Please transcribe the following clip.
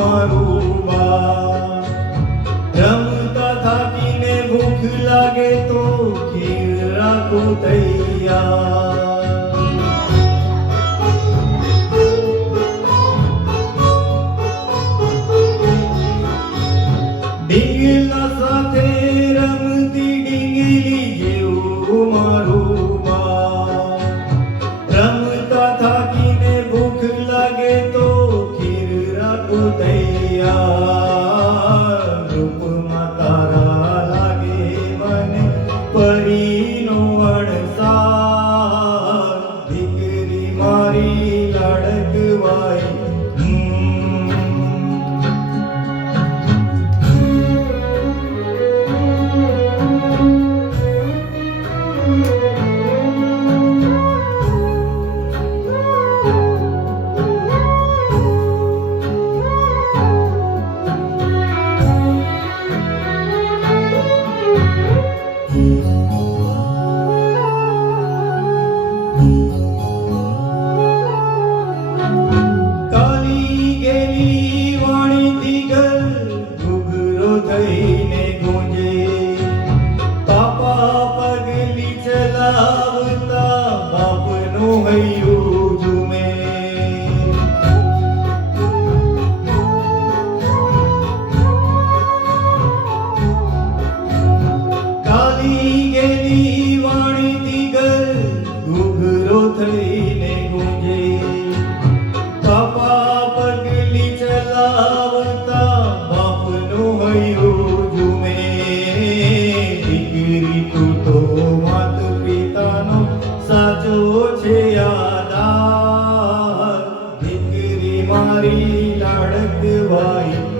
મારું બા. રમતા થાકીને ભૂખ લાગે તો ખીર રાખું તૈયાર. ઢીંગલા સાથે રમતી ઢીંગલી જેવું મારું બા. રમતા થાકીને ભૂખ લાગે તો ખીર રાખું તૈયાર. રૂપમાં તારા લાગે મને પરીનો અણસાર. દીકરી મારી લાડકવાઈ. કાલી ગેલી વાણીથી ઘર ઘૂઘરો થઈને ગુંજે. પાપા પગલી ચલાવતા બાપનું હૈયું ઝૂમે. કાલી ગેલી વાણીથી ઘર ઘૂઘરો થઈને ગુંજે. પાપા પગલી ચલાવતા બાપનું હૈયું ઝૂમે. દીકરી તું તો માત પિતાનો સાચો છે આધાર. દીકરી મારી લાડકવાઈ.